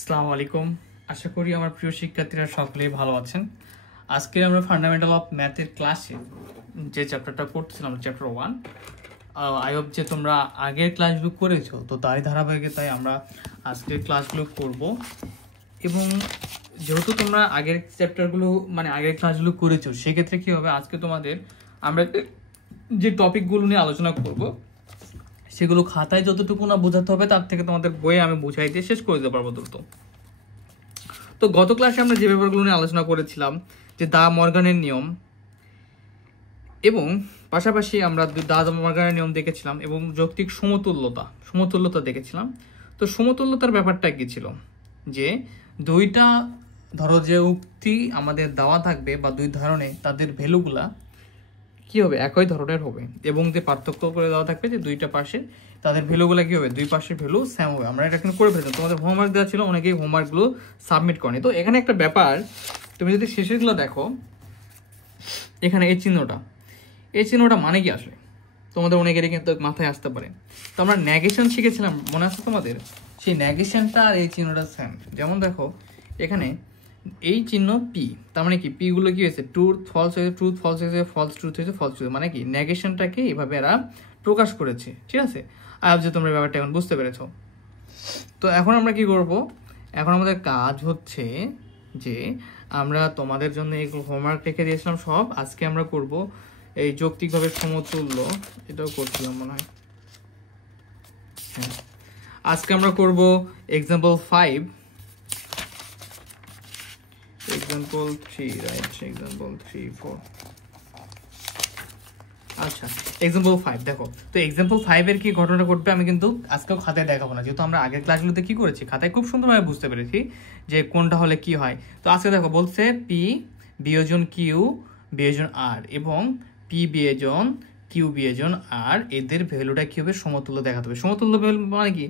আসসালামু আলাইকুম। আশা করি আমার প্রিয় শিক্ষার্থীরা সকলেই ভালো আছেন। আজকে আমরা ফান্ডামেন্টাল অফ ম্যাথের ক্লাসে যে চ্যাপ্টারটা পড়তেছিলাম, চ্যাপ্টার 1। আই হোপ যে তোমরা আগের ক্লাসগুলো করেছো, তো তারই ধারাবাহিকতায় আমরা আজকের ক্লাসগুলো করব। এবং যেহেতু তোমরা আগের চ্যাপ্টারগুলো আগের ক্লাসগুলো করেছো, সেক্ষেত্রে কী হবে, আজকে তোমাদের আমরা যে টপিকগুলো নিয়ে আলোচনা করব সেগুলো খাতায় যতটুকু না বোঝাতে হবে, তার থেকে তোমাদের বইয়ে আমি বুঝাই দিয়ে শেষ করে দিতে পারবো দ্রুত। তো গত ক্লাসে আমরা যে ব্যাপারগুলো নিয়ে আলোচনা করেছিলাম, যে দা মর্গানের নিয়ম, এবং পাশাপাশি আমরা দা মর্গানের নিয়ম দেখেছিলাম এবং যৌক্তিক সমতুল্যতা দেখেছিলাম। তো সমতুল্যতার ব্যাপারটা কি ছিল, যে দুইটা ধরো যে উক্তি আমাদের দেওয়া থাকবে বা দুই ধরনের, তাদের ভ্যালুগুলা কি হবে, একই ধরনের হবে, এবং যে পার্থক্য করে দেওয়া থাকবে যে দুইটা পাশে তাদের ভ্যালুগুলো কি হবে, দুই পাশের ভ্যালু সেম হবে। আমরা এটা কিন্তু করে ফেলতাম, তোমাদের হোমওয়ার্ক দেওয়া ছিল, অনেকেই হোমওয়ার্কগুলো সাবমিট করেনি। তো এখানে একটা ব্যাপার, তুমি যদি শেষেরগুলো দেখো, এখানে এই চিহ্নটা মানে কি আসলে তোমাদের অনেকেরই কিন্তু মাথায় আসতে পারে। তো আমরা নেগেশন শিখেছিলাম, মনে আছে তোমাদের? সেই নেগেশনটা আর এই চিহ্নটা সেম। যেমন দেখো এখানে এই চিহ্ন পি, তার মানে কি পি গুলো কি হয়েছে, ট্রুথ ফলস হয়েছে, ট্রুথ ফলস হয়েছে, ফলস ট্রুথ হয়েছে, ফলস ট্রুথ, মানে কি নেগেশনটাকে এভাবে এরা প্রকাশ করেছে। ঠিক আছে, আর যে তোমরা ব্যাপারটা এখন বুঝতে পেরেছো। তো এখন আমরা কি করব, এখন আমাদের কাজ হচ্ছে যে আমরা তোমাদের জন্য এই হোমওয়ার্ক রেখে দিয়েছিলাম সব, আজকে আমরা করব এই যৌক্তিকভাবে সমতুল্য, এটাও করছিলাম মনে হয়, হ্যাঁ। আজকে আমরা করব এক্সাম্পল 5, এক্সাম্পল 3, রাইট, এক্সাম্পল 3, 4। আচ্ছা, এক্সাম্পল 5 দেখো। তো এক্সাম্পল 5 এর কি ঘটনা ঘটবে আমি কিন্তু আজকেও খাতায় দেখাবো না, যেহেতু আমরা আগের ক্লাসগুলোতে কি করেছি, খাতায় খুব সুন্দরভাবে বুঝতে পেরেছি যে কোনটা হলে কি হয়। তো আজকে দেখো বলছে পি বিয়োজন কিউ বিয়োজন আর এবং পি বিয়োজন কিউ বিয়োজন আর, এদের ভ্যালুটা কি হবে, সমতুল্য দেখাতে হবে। সমতুল্য ভ্যালু মানে কি,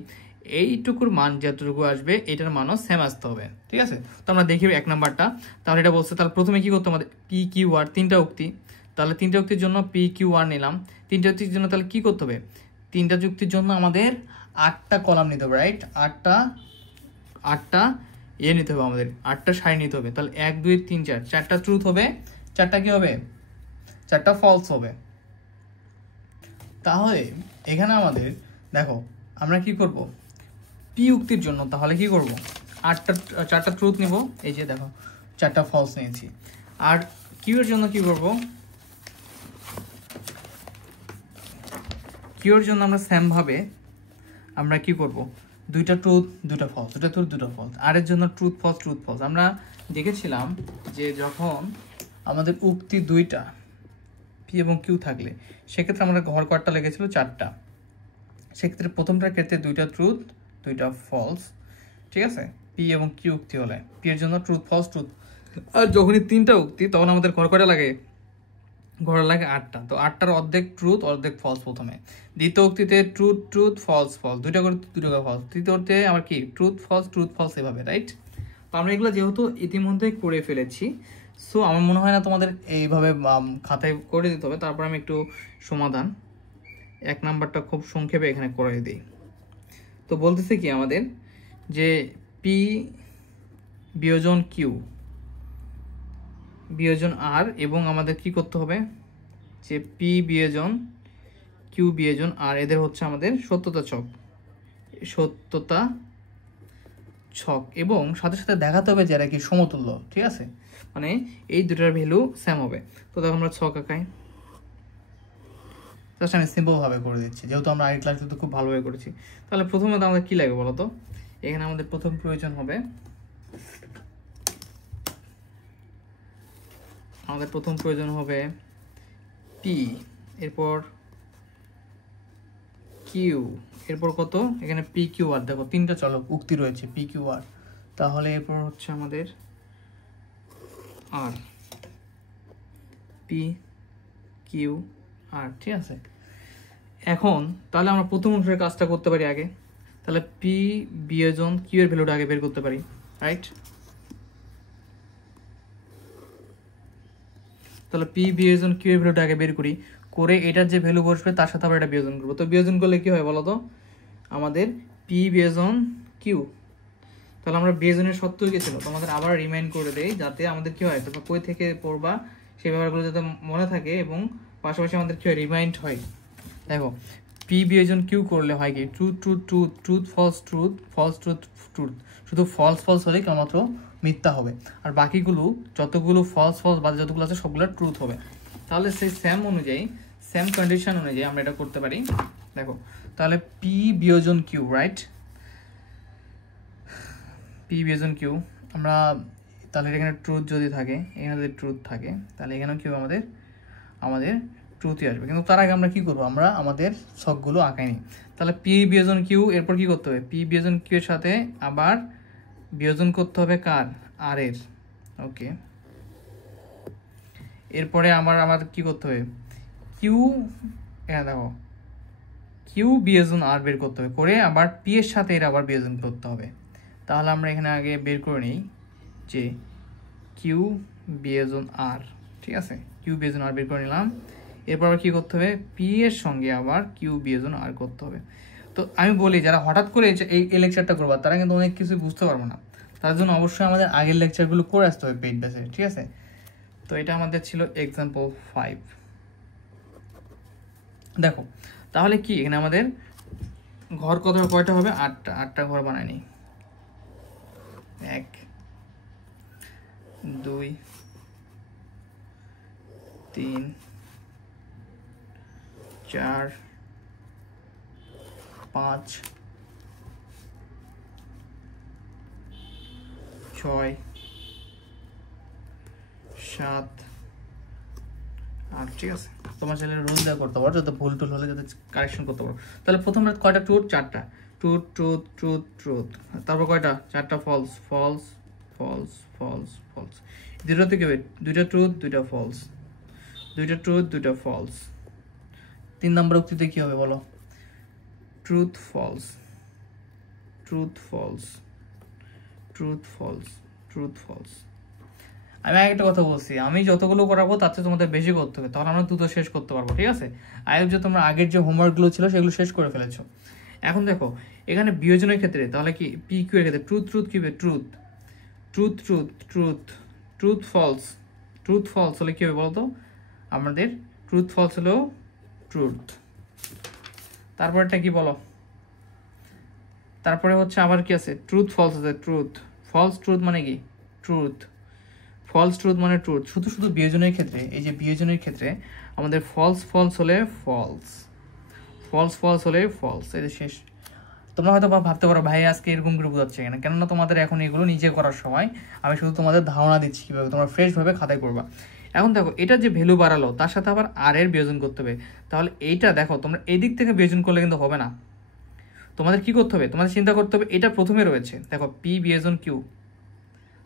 এইটুকুর মান যতটুকু আসবে এটার মানও সেম আসতে হবে। ঠিক আছে, তো আমরা দেখি 1 নাম্বারটা। তাহলে এটা বলছে, তাহলে প্রথমে কি করতে আমাদের, পি কিউ আর, তিনটা উক্তি, তাহলে তিনটা যুক্তির জন্য পি কিউ আর নিলাম। তিনটা যুক্তির জন্য তাহলে কি করতে হবে, তিনটা যুক্তির জন্য আমাদের 8টা কলাম নিতে হবে, রাইট, 8টা নিতে হবে, আমাদের 8টা সারি নিতে হবে। তাহলে 1 2 3 4, 4টা ট্রুথ হবে, 4টা কি হবে, 4টা ফলস হবে। তাহলে এখানে আমাদের দেখো আমরা কি করব, পি উক্তির জন্য তাহলে কি করব, 4টা ট্রুথ নিব, এই যে দেখো 4টা ফলস নিয়েছি। আর কিউ এর জন্য কি করব, কিউর জন্য আমরা সেম ভাবে আমরা কি করব, দুইটা ট্রুথ দুইটা ফলস, দুইটা ট্রুথ দুইটা ফলস। আর এর জন্য ট্রুথ ফলস। আমরা দেখেছিলাম যে যখন আমাদের উক্তি দুইটা পি এবং কিউ থাকলে, সেক্ষেত্রে আমরা ঘর কোয়ারটা লেগেছিল 4টা, সেক্ষেত্রে প্রথমটার ক্ষেত্রে দুইটা ট্রুথ দুইটা ফলস। ঠিক আছে, পি এবং কিউ উক্তি হলে পি এর জন্য ট্রুথ ফলস ট্রুথ। আর যখনই তিনটা উক্তি, তখন আমাদের ঘর কয়টা লাগে, ঘর লাগে 8টা। তো 8টার অর্ধেক ট্রুথ অর্ধেক ফলস প্রথমে, দ্বিতীয় উক্তিতে ট্রুথ ফলস দুইটা করে ফলস, তৃতীয়তে আমার কি ট্রুথ ফলস এভাবে, রাইট। তো আমরা এগুলো যেহেতু ইতিমধ্যে করে ফেলেছি, সো আমার মনে হয় না তোমাদের এইভাবে খাতায় করে দিতে হবে। তারপর আমি একটু সমাধান 1 নাম্বারটা খুব সংক্ষেপে এখানে করে দিই। তো বলতেছে কি আমাদের, যে পি বিয়োজন কিউ বিয়োজন আর, এবং আমাদের কি করতে হবে, যে পি বিয়োজন কিউ বিয়োজন আর, এদের হচ্ছে আমাদের সত্যতা ছক, এবং সাথে সাথে দেখাতে হবে যে এরা কি সমতুল্য। ঠিক আছে, মানে এই দুটার ভ্যালু সেম হবে। তো দেখো আমরা ছক আঁকাই, জাস্ট আমি সিম্পলভাবে করে দিচ্ছি, যেহেতু আমরা আগের ক্লাসগুলো খুব ভালোভাবে করেছি। তাহলে প্রথমে আমাদের কি লাগবে বলো তো, এখানে আমাদের প্রথম প্রয়োজন হবে, পি, এরপর কিউ, এরপর কত, এখানে পি কিউ আর, দেখো তিনটা চলক উক্তি রয়েছে পি কিউ আর, তাহলে এরপর হচ্ছে আমাদের আর, পি কিউ আর। ঠিক আছে, এখন তাহলে আমরা প্রথম অংশের কাজটা করতে পারি আগে। তাহলে পি বিয়োজন কিউ এর ভ্যালুটা আগে বের করতে পারি, রাইট। তাহলে পি বিয়োজন কিউ এর ভ্যালুটা আগে বের করি, করে এটার যে ভ্যালু বসবে তার সাথে আমরা এটা বিয়োজন করবো। তো বিয়োজন করলে কি হয় বলো তো, আমাদের পি বিয়োজন কিউ, তাহলে আমরা বিয়োজনের সত্য কি ছিল তোমাদের আবার রিমাইন্ড করে দেই, যাতে আমাদের কি হয় তোমরা কই থেকে পড়বা সেই ব্যাপারগুলো যাতে মনে থাকে এবং পাশাপাশি আমাদের কি হয় রিমাইন্ড হয়। দেখো পি বিয়োজন কিউ করলে হয় কি truth truth truth truth false truth false truth truth, শুধু ফলস ফলস হলে কেবলমাত্র মিথ্যা হবে, আর বাকিগুলো যতগুলো ফলস ফলস বাদে যতগুলো আছে সবগুলো ট্রুথ হবে। তাহলে সেই সেম অনুযায়ী সেম কন্ডিশন অনুযায়ী আমরা এটা করতে পারি। দেখো তাহলে পি বিয়োজন কিউ, রাইট, পি বিয়োজন কিউ আমরা তাহলে এখানে ট্রুথ যদি থাকে, এখানে যদি ট্রুথ থাকে তাহলে এখানেও কিউ আমাদের ট্রুথই আসবে। কিন্তু তার আগে আমরা কি করবো, আমরা আমাদের ছকগুলো আঁকাইনি। তাহলে পি বিয়োজন কিউ, এরপর কি করতে হবে, পি বিয়োজন কিউ এর সাথে আবার বিয়োজন করতে হবে কার, আর এর, ওকে। এরপরে আমার কি করতে হবে, কিউ, হ্যাঁ দেখো কিউ বিয়োজন আর বের করতে হবে, করে আবার পি এর সাথে এর আবার বিয়োজন করতে হবে। তাহলে আমরা এখানে আগে বের করে নিই যে কিউ বিয়োজন আর, ঠিক আছে, কিউ বিয়োজন আর বের করে নিলাম। এরপর আবার কী করতে হবে, পি এর সঙ্গে আবার কিউ বিয়োজন আর করতে হবে। তো আমি বলি যারা হঠাৎ করে এই লেকচারটা করবা তারা কিন্তু অনেক কিছু বুঝতে পারবো না, তার জন্য অবশ্যই আমাদের আগের লেকচারগুলো করে আসতে হবে পেইড বেসে, ঠিক আছে। তো এটা আমাদের ছিল এক্সাম্পল 5। দেখো তাহলে কি এখানে আমাদের ঘর কয়টা হবে, 8টা ঘর বানায়নি, 1 2 3 4 5 6 7 8, ঠিক আছে। তোমার ছেলে রুল দেওয়া করতে পারো, যাতে ভুল টুল হলে যাতে কারেকশন করতে পারো। তাহলে প্রথমে কয়টা ট্রুথ, 4টা ট্রুথ ট্রুথ ট্রুথ ট্রুথ, তারপর কয়টা, 4টা false false false false false, দুটোতে কি হবে, 2টা ট্রুথ 2টা ফলস, 2টা ট্রুথ 2টা ফলস। 3 নম্বর উক্তিতে কি হবে বলো, truth false truth false truth false truth false. আমি একটা কথা বলছি, আমি যতগুলো করাবো তার চেয়ে তোমাদের বেশি করতে হবে, তাহলে আমরা দ্রুত শেষ করতে পারবো, ঠিক আছে। যে তোমরা আগের যে হোমওয়ার্কগুলো ছিল সেগুলো শেষ করে ফেলেছো। এখন দেখো এখানে বিয়োজনের ক্ষেত্রে তাহলে কি পি কিউ এর ক্ষেত্রে ট্রুথ ট্রুথ কি হবে, truth truth truth truth truth false, truth false হলে কি হবে বলতো, আমাদের ট্রুথ ফলস হলেও ট্রুথ। তারপরটা কি বলো, তারপরে হচ্ছে আবার কি আছে, ট্রুথ ফলস আছে, ট্রুথ ফলস ট্রুথ মানে কি ট্রুথ, ফলস ট্রুথ মানে ট্রুথ। শুধু বিয়োজনের ক্ষেত্রে, এই যে বিয়োজনের ক্ষেত্রে আমাদের ফলস ফলস হলে ফলস, ফলস ফলস হলে ফলস, এই যে শেষ। তোমরা হয়তো ভাবতে পারো ভাই আজকে এরকম করে বোঝাচ্ছে কেন, কেননা তোমাদের এখন এগুলো নিজে করার সময়, আমি শুধু তোমাদের ধারণা দিচ্ছি কীভাবে তোমরা ফ্রেশভাবে খাতায় করবা। এখন দেখো এটা যে ভ্যালু বাড়ালো তার সাথে আবার আর এর বিয়োজন করতে হবে, তাহলে এইটা দেখো তোমরা এই দিক থেকে বিয়োজন করলে কিন্তু হবে না, তোমাদের কি করতে হবে, তোমাদের চিন্তা করতে হবে এটা প্রথমে রয়েছে, দেখো পি বিয়োজন কিউ,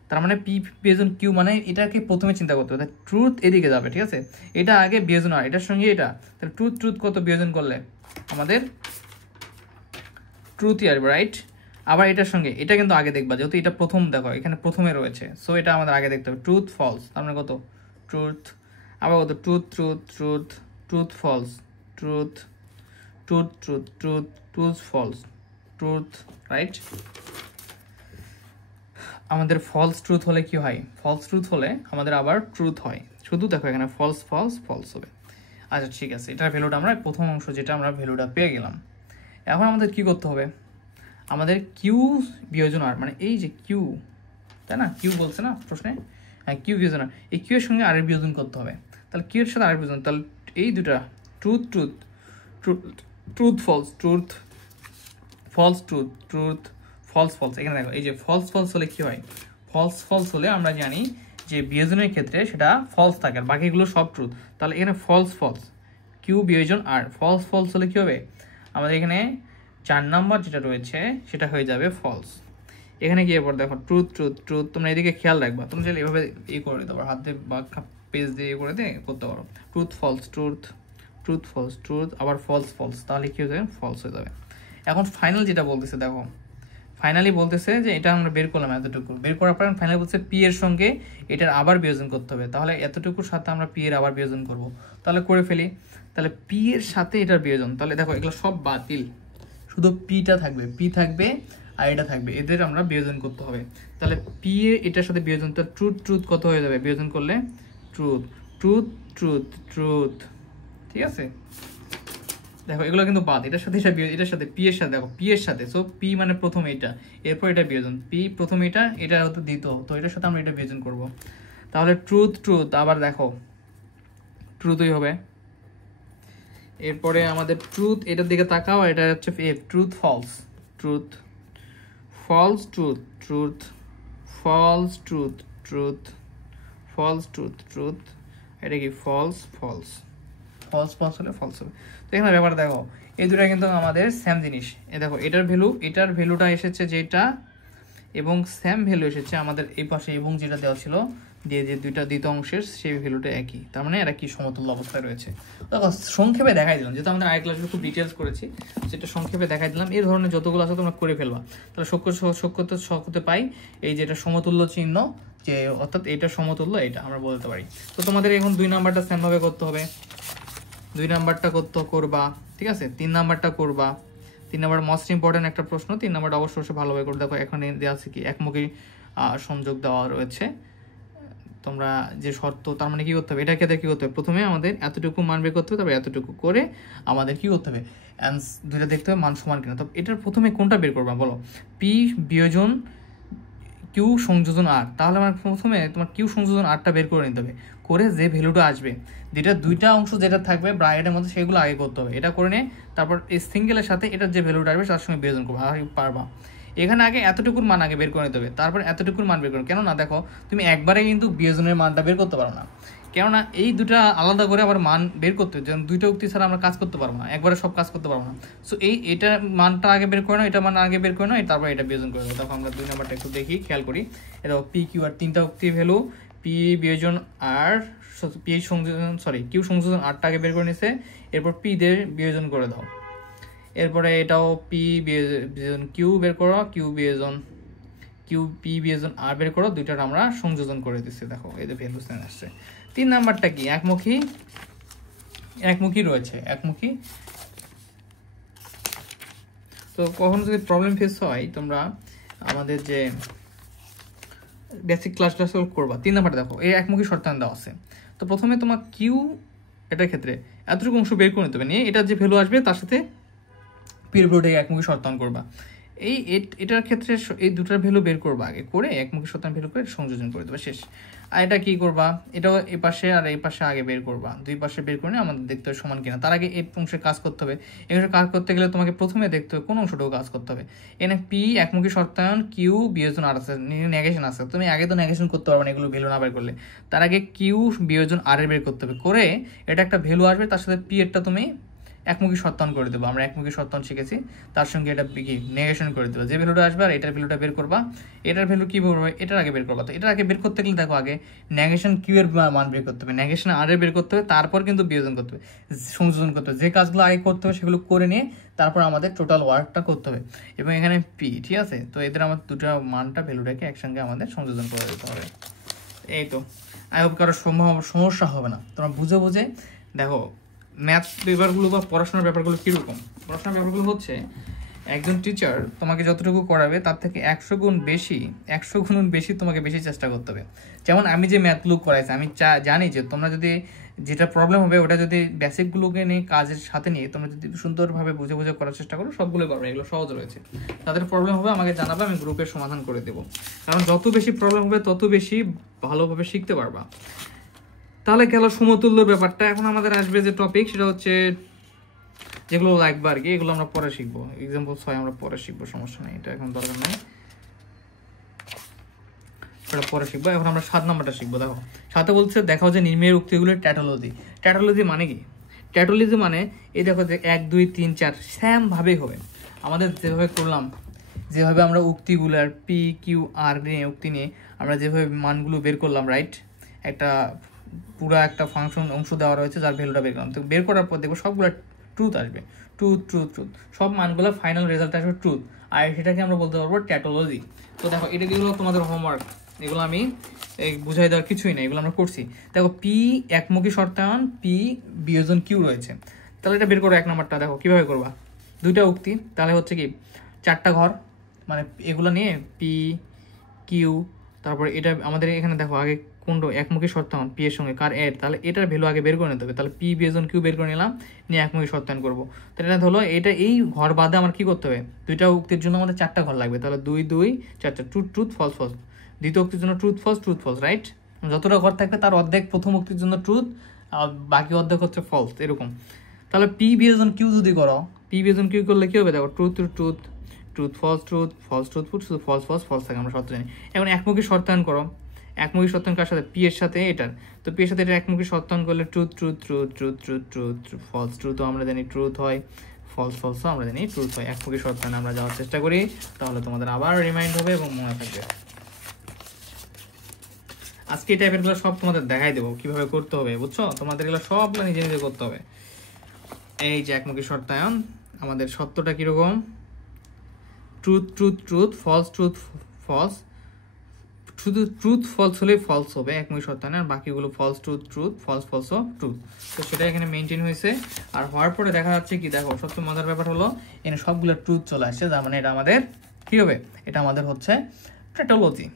তার মানে পি বিয়োজন কিউ মানে এটাকে প্রথমে চিন্তা করতে হবে, ট্রুথ এদিকে যাবে, ঠিক আছে, এটা আগে বিয়োজন হয়, এটার সঙ্গে এটা, তাহলে ট্রুথ ট্রুথ কত বিয়োজন করলে আমাদের ট্রুথই আসবে, রাইট। আবার এটার সঙ্গে এটা কিন্তু আগে দেখবা, যেহেতু এটা প্রথম দেখো এখানে প্রথমে রয়েছে, সো এটা আমাদের আগে দেখতে হবে, ট্রুথ ফলস, তার মানে কত ট্রুথ, আবার কত truth truth truth truth false truth truth truth truth truth false truth, right. আমাদের ফলস ট্রুথ হলে কি হয়, ফলস ট্রুথ হলে আমাদের আবার ট্রুথ হয়, শুধু দেখো এখানে ফলস ফলস ফলস হবে। আচ্ছা ঠিক আছে, এটার ভ্যালুটা আমরা প্রথম অংশ যেটা আমরা ভ্যালুটা পেয়ে গেলাম। এখন আমাদের কি করতে হবে, আমাদের কিউ বিয়োজন আর, মানে এই যে কিউ, তাই না, কিউ বলছে না প্রশ্নে, হ্যাঁ কিউ বিয়োজন আর, এই কিউ এর সঙ্গে আর এর বিয়োজন করতে হবে, তাহলে কিউ এর সাথে আর বিয়োজন, তাহলে এই দুটা truth truth truth false truth false truth truth false false. এখানে দেখো এই যে ফলস ফলস হলে কি হয়, ফলস ফলস হলে আমরা জানি যে বিয়োজনের ক্ষেত্রে সেটা ফলস থাকে আর বাকিগুলো সব ট্রুথ, তাহলে এখানে ফলস ফলস কিউ বিয়োজন আর, ফলস ফলস হলে কি হবে, আমাদের এখানে 4 নাম্বার যেটা রয়েছে সেটা হয়ে যাবে ফলস। এখানে কি এরপর দেখো ট্রুথ ট্রুথ ট্রুথ, তোমরা এদিকে খেয়াল রাখবা, তোমরা চাইলে এভাবে করে দিতে পারো, হাতে বা পেজ দিয়ে করে দিয়ে করতে পারো, truth false truth truth false truth, আবার ফলস ফলস, তাহলে কি হয়ে যাবে, ফলস হয়ে যাবে। এখন ফাইনাল যেটা বলতেছে দেখো, ফাইনালি বলতেছে যে এটা আমরা বের করলাম এতটুকু, বের করার পর ফাইনালি বলছে পি এর সঙ্গে এটার আবার বিয়োজন করতে হবে, তাহলে এতটুকুর সাথে আমরা পি এর আবার বিয়োজন করব, তাহলে করে ফেলি, তাহলে পি এর সাথে এটার বিয়োজন, তাহলে দেখো এগুলো সব বাতিল, শুধু পিটা থাকবে, পি থাকবে আর এটা থাকবে, এদের আমরা বিয়োজন করতে হবে। তাহলে পি এ এটার সাথে বিয়োজন, তো ট্রুথ ট্রুথ কত হয়ে যাবে বিয়োজন করলে? ট্রুথ ট্রুথ ট্রুথ ট্রুথ, ঠিক আছে। দেখো এগুলো কিন্তু বাদ, এটার সাথে এটার সাথে পি এর সাথে, দেখো পি এর সাথে, সো পি মানে প্রথম এটা, এরপর এটা বিয়োজন, পি প্রথম এটা হতো দ্বিতীয়, তো এটার সাথে আমরা এটা বিয়োজন করব। তাহলে ট্রুথ ট্রুথ, আবার দেখো ট্রুথই হবে। এরপরে আমাদের ট্রুথ, এটার দিকে তাকাও, এটা হচ্ছে F, truth false, truth false truth, truth false truth, truth false truth, truth, এটা কি ফলস ফলস, ফলস ফলস হলে ফলস হবে। তো এখানে ব্যাপার দেখো, এই দুটা কিন্তু আমাদের সেম জিনিস। এ দেখো এটার ভ্যালুটা এসেছে যেটা, এবং সেম ভ্যালু এসেছে আমাদের এই পাশে, এবং যেটা দেওয়া ছিল দিয়ে যে দুইটা দ্বিতীয় অংশের সেই ভ্যালুটা একই, তার মানে এরা কি সমতুল্য অবস্থায় রয়েছে। দেখো সংক্ষেপে দেখাই দিলাম, যেহেতু আমাদের আগে ক্লাসে খুব ডিটেলস করেছি, সেটা সংক্ষেপে দেখাই দিলাম। এই ধরনের যতগুলো আছে তোমরা করে ফেলবা, তাহলে সক্ষতে পাই এই যেটা সমতুল্য চিহ্ন, যে অর্থাৎ এটা সমতুল্য, এটা আমরা বলতে পারি। তো তোমাদের এখন 2 নাম্বারটা সেম ভাবে করতে হবে, 2 নাম্বারটা করবা, ঠিক আছে। 3 নাম্বারটা করবা, 3 নাম্বার মোস্ট ইম্পর্টেন্ট একটা প্রশ্ন, 3 নাম্বারটা অবশ্যই ভালোভাবে করে দেখো। এখানে দেওয়া আছে কি একমুখী সংযোগ দেওয়া রয়েছে, তোমরা যে শর্ত, তার মানে কি করতে হবে, এটার ক্ষেত্রে কি করতে হবে, প্রথমে আমাদের এতটুকু মান বের করতে হবে, তারপরে এতটুকু করে আমাদের কি করতে হবে, দুইটা দেখতে হবে মান সমান কিনা। তো এটার প্রথমে কোনটা বের করবা বলো, পি বিয়োজন কিউ সংযোজন আর, তাহলে আমার প্রথমে তোমার কিউ সংযোজন আরটা বের করে নিতে হবে, করে যে ভ্যালুটা আসবে, যেটা দুইটা অংশ যেটা থাকবে ব্রাকেটের মধ্যে সেগুলো আগে করতে হবে, এটা করে নিয়ে তারপর এই সিঙ্গেলের সাথে এটার যে ভ্যালুটা আসবে তার সঙ্গে বিয়োজন করবো, আর পারবা। এখানে আগে এতটুকুর মান আগে বের করে নিতে হবে, তারপর এতটুকুর মান বের করো, কেননা দেখো তুমি একবারে কিন্তু বিয়োজনের মানটা বের করতে পারো না, কেননা এই দুটা আলাদা করে আবার মান বের করতে হবে, যেমন দুইটা উক্তি ছাড়া আমরা কাজ করতে পারবো না, একবারে সব কাজ করতে পারবো না। সো এটা মানটা আগে বের করে নাও, এটা মান আগে বের করে নাও, তারপর এটা বিয়োজন করে দেবো। তখন আমরা 2 নাম্বারটা একটু দেখি, খেয়াল করি। এটা পি কিউ আর 3টা উক্তি ভ্যালু, পি বিয়োজন আর পি সংযোজন, কিউ সংযোজন আরটা আগে বের করে নিছে, এরপর পি দিয়ে বিয়োজন করে দাও। এরপরে এটাও পি বিয়োজন কিউ বের করো, কিউ পি বিয়োজন আর বের করো, দুইটার আমরা সংযোজন করে দিচ্ছি। দেখো এই যে ভ্যালু সেম আসছে। 3 নাম্বারটা কি একমুখী রয়েছে, একমুখী। তো কখনো যদি প্রবলেম ফেস হয়, তোমরা আমাদের যে বেসিক ক্লাসটা সলভ করবা। 3 নাম্বারটা দেখো, এই একমুখী শর্তায়ন দেওয়া আছে। তো প্রথমে তোমার কিউ এটার ক্ষেত্রে এতটুকু অংশ বের করে নিতে হবে, নিয়ে এটার যে ভ্যালু আসবে তার সাথে পির ভ্যালুটাকে একমুখী শর্তায়ন করবা। এটার ক্ষেত্রে এই দুটার ভ্যালু বের করবা আগে, করে একমুখী শর্তায়ন ভ্যালু করে সংযোজন করে দেবা, শেষ। আর এটা কি করবা, এটাও এই পাশে আর এই পাশে আগে বের করবা, দুই পাশে বের করে আমাদের দেখতে হবে সমান কিনা। তার আগে এই অংশে কাজ করতে হবে, এই অংশে কাজ করতে গেলে তোমাকে প্রথমে দেখতে হবে কোন অংশটুকু কাজ করতে হবে। এখানে পি একমুখী শর্তায়ন, কিউ বিয়োজন আর আছে, নেগেশন আছে, তুমি আগে তো নেগেশন করতে পারবে না এগুলো ভ্যালু না বের করলে। তার আগে কিউ বিয়োজন আর এর বের করতে হবে, করে এটা একটা ভ্যালু আসবে, তার সাথে পি এরটা তুমি একমুখী শর্তায়ন করে দেবো। আমরা একমুখী শর্তায়ন শিখেছি, তার সঙ্গে এটা কি নেগেশন করে দেবো, যে ভ্যালুটা আসবে আর এটার ভ্যালুটা বের করবা। এটার ভ্যালু কি বলবে, এটার আগে বের করবা। তো এটার আগে বের করতে গেলে দেখো আগে নেগেশন কিউ এর মান বের করতে হবে, নেগেশন আর এর বের করতে হবে, তারপর কিন্তু বিয়োজন করতে হবে, সংযোজন করতে হবে। যে কাজগুলো আগে করতে হবে সেগুলো করে নিয়ে তারপর আমাদের টোটাল ওয়ার্কটা করতে হবে। এবং এখানে পি, ঠিক আছে। তো এদের আমার দুটো মানটা ভ্যালুটাকে একসঙ্গে আমাদের সংযোজন করে দিতে হবে। এই তো আই হোপ কারো সমস্যা হবে না, তোমরা বুঝে বুঝে দেখো। ম্যাথ ব্যাপারগুলো বা পড়াশোনার ব্যাপারগুলো কীরকম, পড়াশোনার ব্যাপারগুলো হচ্ছে একজন টিচার তোমাকে যতটুকু করাবে তার থেকে 100 গুণ বেশি তোমাকে বেশি চেষ্টা করতে হবে। যেমন আমি যে ম্যাথগুলো করাইছি, আমি জানি যে তোমরা যদি যেটা প্রবলেম হবে ওটা যদি বেসিকগুলোকে নিয়ে কাজের সাথে নিয়ে তোমরা যদি সুন্দরভাবে বুঝে বুঝে করার চেষ্টা করো, সবগুলো করবে, এগুলো সহজ রয়েছে। তাদের প্রবলেম হবে আমাকে জানাবে, আমি গ্রুপের সমাধান করে দেবো। কারণ যত বেশি প্রবলেম হবে তত বেশি ভালোভাবে শিখতে পারবা। তাহলে গেল সমতুল্য ব্যাপারটা। এখন আমাদের আসবে যে টপিক, সেটা হচ্ছে যেগুলো লাগবে আর কি, এগুলো আমরা পরে শিখবো। এক্সাম্পল 6 আমরা পরে শিখবো, সমস্যা নেই, এটা এখন দরকার নেই, এটা পরে শিখবো। এখন আমরা 7 নাম্বারটা শিখবো। দেখো 7-এ বলছে দেখাও যে নিম্নের উক্তিগুলোর ট্যাটোলজি। ট্যাটোলজি মানে কি? ট্যাটোলজি মানে এই দেখো যে 1 2 3 4 সেম ভাবেই হবে। আমাদের যেভাবে করলাম, যেভাবে আমরা উক্তিগুলার পি কিউ আর নিয়ে উক্তি নিয়ে আমরা যেভাবে মানগুলো বের করলাম, রাইট, একটা পুরো একটা ফাংশন অংশ দেওয়া রয়েছে যার ভ্যালুটা বের করলাম। তো বের করার পর দেখবো সবগুলো ট্রুথ আসবে, ট্রুথ ট্রুথ ট্রুথ, সব মানগুলো ফাইনাল রেজাল্ট আসবে ট্রুথ। আর সেটাকে আমরা বলতে পারবো ট্যাটোলজি। তো দেখো এটা কি হলো তোমাদের হোমওয়ার্ক, এগুলো আমি বুঝাই দেওয়ার কিছুই নেই, এগুলো আমরা করছি। দেখো পি একমুখী শর্তায়ন, পি বিয়োজন কিউ রয়েছে, তাহলে এটা বের করো 1 নম্বরটা। দেখো কিভাবে করবা, দুইটা উক্তি, তাহলে হচ্ছে কি 4টা ঘর, মানে এগুলো নিয়ে পি কিউ, তারপরে এটা আমাদের এখানে দেখো আগে কোনটা একমুখী শর্তায়ন পি এর সঙ্গে কার এর, তাহলে এটার ভ্যালু আগে বের করে নিতে হবে। তাহলে পি বিয়োজন কিউ বের করে নিলাম, নিয়ে একমুখী শর্তায়ন করবো। তাহলে এটা হলো এটা এই ঘর বাদে আমার কি করতে হবে, দুইটা উক্তির জন্য আমাদের 4টা ঘর লাগবে। তাহলে 2 2 4 4 ট্রুথ ট্রুথ ফলস ফলস, দ্বিতীয় উক্তির জন্য ট্রুথ ফলস রাইট। যতটা ঘর থাকবে তার অর্ধেক প্রথম উক্তির জন্য ট্রুথ, আর বাকি অর্ধেক হচ্ছে ফলস এরকম। তাহলে পি বিয়োজন কিউ যদি করো, পি বিয়োজন কিউ করলে কি হবে দেখো, truth truth truth false truth false truth শুধু ফলস ফলস ফলস থাকে, আমরা শর্ত জানি। এখন একমুখী শর্তায়ন করো, একমুখী শর্তায়ন কার সাথে, পি এর সাথে এটার, তো পি এর সাথে এটা একমুখী শর্তায়ন করলে truth truth truth truth truth truth false ট্রুথও আমরা জানি ট্রুথ হয়, ফলস ফলসও আমরা জানি ট্রুথ হয়। একমুখী শর্তায়ন আমরা যাওয়ার চেষ্টা করি, তাহলে তোমাদের আবার রিমাইন্ড হবে এবং মনে থাকবে। আজকে এই টাইপের গুলো সব তোমাদের দেখাই দেবো কিভাবে করতে হবে, বুঝছো? তোমাদের এগুলো সবগুলো নিজে নিজে করতে হবে। এই যে একমুখী শর্তায়ন, আমাদের সত্যটা কিরকম, truth truth truth false truth false, শুধু ট্রুথ ফলস হলেই ফলস হবে একমুখী শর্তায়ন, আর বাকিগুলো false truth truth false false truth. তো সেটা এখানে মেনটেন হয়েছে। আর হওয়ার পরে দেখা যাচ্ছে কি দেখো, সবচেয়ে মজার ব্যাপার হলো এখানে সবগুলো ট্রুথ চলে আসছে, যার মানে এটা আমাদের কি হবে, এটা আমাদের হচ্ছে ট্যাটোলজি।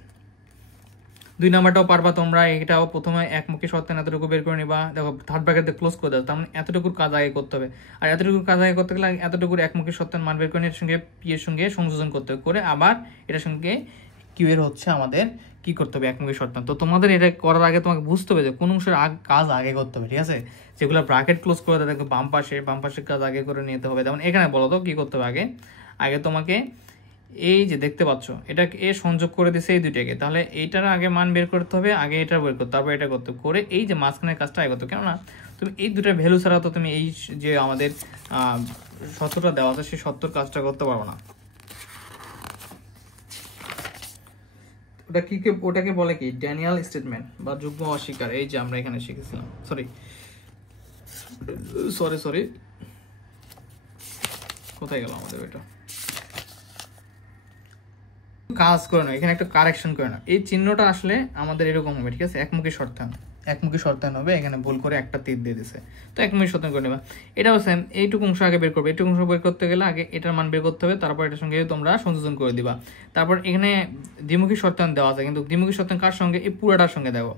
2 নাম্বারটাও পারবা তোমরা, এটাও প্রথমে একমুখী শর্তায়ন এতটুকু বের করে নিবা, দেখো থার্ড ব্র্যাকেট ক্লোজ করে দাও, তার মানে এতটুকুর কাজ আগে করতে হবে। আর এতটুকুর কাজ আগে করতে গেলে এতটুকুর একমুখী শর্তায়ন মান বের করে এর সঙ্গে পি এর সঙ্গে সংযোজন করতে হবে, করে আবার এটার সঙ্গে কিউ এর হচ্ছে আমাদের কি করতে হবে, একমুখী শর্তায়ন। তো তোমাদের এটা করার আগে তোমাকে বুঝতে হবে যে কোন অংশের কাজ আগে করতে হবে, ঠিক আছে? যেগুলো ব্র্যাকেট ক্লোজ করে দেয় বাম পাশের কাজ আগে করে নিতে হবে। যেমন এখানে বলো তো কি করতে হবে, আগে তোমাকে এই যে দেখতে পাচ্ছ এটা এ সংযোগ করে দিছে এই দুইটাকে, তাহলে এইটার আগে মান বের করতে হবে, আগে এটা বের করতে, তারপর এটা করতে, করে এই যে মাঝখানের কাজটা আগে করতে। কেননা তুমি এই দুটার ভ্যালু ছাড়া তো তুমি এই যে আমাদের সত্যটা দেওয়া আছে সেই সত্যর কাজটা করতে পারবো না। ওটাকে বলে কি ড্যানিয়াল স্টেটমেন্ট বা যুগ্ম অস্বীকার। এই যে আমরা এখানে শিখেছিলাম, সরি কোথায় গেল আমাদের এটা, কাজ করে না, এখানে একটা কারেকশন করে না, এই চিহ্নটা আসলে আমাদের এরকম হবে, ঠিক আছে? একমুখী শর্তায়ন হবে, এখানে ভুল করে একটা তীর দিয়ে দিছে, তো একমুখী শর্তায়ন করে নেবা। এটাও সেম, এইটুকু অংশ আগে বের করবে, এইটুকু অংশ বের করতে গেলে আগে এটার মান বের করতে হবে, তারপর এটার সঙ্গে তোমরা সংযোজন করে দিবা। তারপর এখানে দ্বিমুখী শর্তায়ন দেওয়া আছে, কিন্তু দ্বিমুখী শর্তায়ন কার সঙ্গে, এই পুরাটার সঙ্গে দেবো,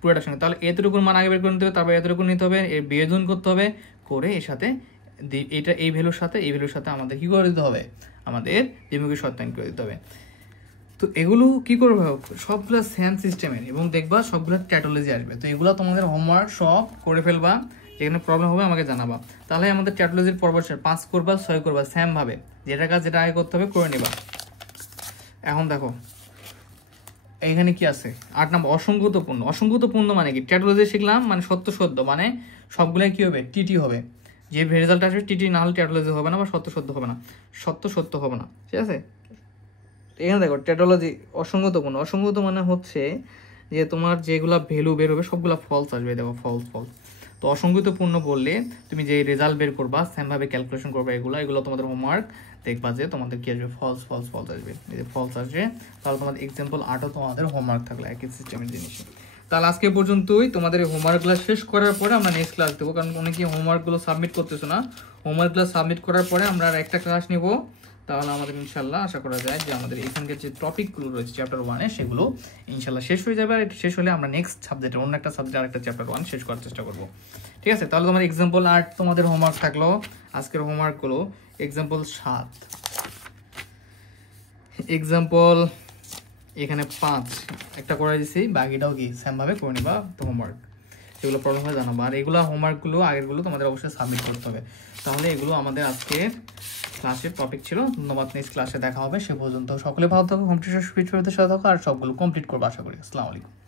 পুরাটার সঙ্গে। তাহলে এতটুকুর মান আগে বের করে নিতে হবে, তারপর এতটুকু নিতে হবে, এর বিয়োজন করতে হবে, করে এর সাথে এটা এই ভ্যালুর সাথে আমাদের কি করে দিতে হবে, আমাদের দ্বিমুখী শর্তায়ন করে দিতে হবে। তো এগুলো কি করবে, সবগুলো সেম সিস্টেমের, এবং দেখবা সবগুলো ট্যাটোলজি আসবে। তো এগুলো তোমাদের হোমওয়ার্ক সব করে ফেলবা, যেখানে প্রবলেম হবে আমাকে জানাবা। তাহলে আমাদের ট্যাটোলজির পর্ব 5 করবা 6 করবা সেম ভাবে, যেটা কাজ যেটা আগে করতে হবে করে নিবা। এখন দেখো এখানে কি আছে 8 নম্বর, অসংগতপূর্ণ মানে কি, ট্যাটোলজি শিখলাম মানে সত্য মানে সবগুলাই কি হবে, টিটি হবে। যে রেজাল্ট আসবে টিটি না হলে ট্যাটোলজি হবে না, বা সত্য হবে না, সত্য হবে না, ঠিক আছে? এখানে দেখো ট্যাটোলজি অসংগত মানে হচ্ছে যে তোমার যেগুলা ভ্যালু বের হবে সবগুলা ফলস আসবে, দেখো ফলস। তো অসংগতপূর্ণ বললে তুমি যে রেজাল্ট বের করবা সেম ভাবে ক্যালকুলেশন করবা, এগুলো তোমাদের হোমওয়ার্ক, দেখবা যে তোমাদের কি আসবে, ফলস আসবে। এই যে ফলস আসবে, তাহলে তোমাদের এক্সাম্পল 8ও তোমাদের হোমওয়ার্ক থাকলো একই সিস্টেমের জিনিস। তাহলে আজকে পর্যন্তই, তোমাদের এই হোমওয়ার্কগুলো শেষ করার পরে আমরা নেক্সট ক্লাস দেবো, কারণ অনেকে হোমওয়ার্কগুলো সাবমিট করতেছো না। হোমওয়ার্কগুলো সাবমিট করার পরে আমরা আর একটা ক্লাস নিব, তাহলে আমাদের ইনশাল্লাহ আশা করা যায় যে আমাদের এখানকার যে টপিকগুলো রয়েছে চ্যাপ্টার 1-এ সেগুলো ইনশাল্লাহ শেষ হয়ে যাবে। আর শেষ হলে আমরা নেক্সট সাবজেক্টের অন্য একটা সাবজেক্ট আরেকটা চ্যাপ্টার 1 শেষ করার চেষ্টা করবো, ঠিক আছে? তাহলে তোমার এক্সাম্পল 8 তোমাদের হোমওয়ার্ক থাকলো, আজকের হোমওয়ার্কগুলো এক্সাম্পল 7, এক্সাম্পল এখানে 5 একটা করে দিছি, বাকিটাও কি সেম ভাবে করে নিবা। তো হোমওয়ার্ক যেগুলো প্রবলেম হয় জানাবো, আর এগুলো হোমওয়ার্কগুলো আগেরগুলো তোমাদের অবশ্যই সাবমিট করতে হবে। তাহলে এগুলো আমাদের আজকের ক্লাসের টপিক ছিল। ধন্যবাদ, নেক্সট ক্লাসে দেখা হবে। সে পর্যন্ত সকলে ভালো থাকো, হোম টিউশন সাথে থাকো, আর সবগুলো কমপ্লিট করবো আশা করি। আসসালামু আলাইকুম।